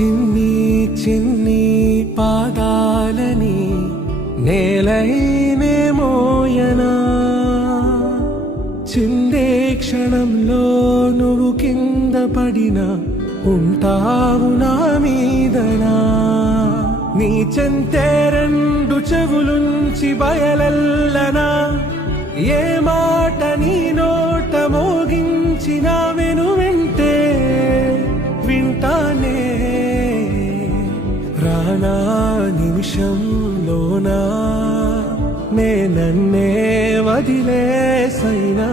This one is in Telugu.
చిన్ని చిన్ని పాదాలని నేలైనే మోయనా, చిందే క్షణంలో నువ్వు కింద పడినా ఉంటావు నా మీదనా. నీ చెంతే రెండు చెవులుంచి బయలెల్లనా, ఏ మాట నీ నోట మోగించిన వెను వింటే వింటానే. రానా నిమిషంలోనా నే నన్నే వదిలేసైనా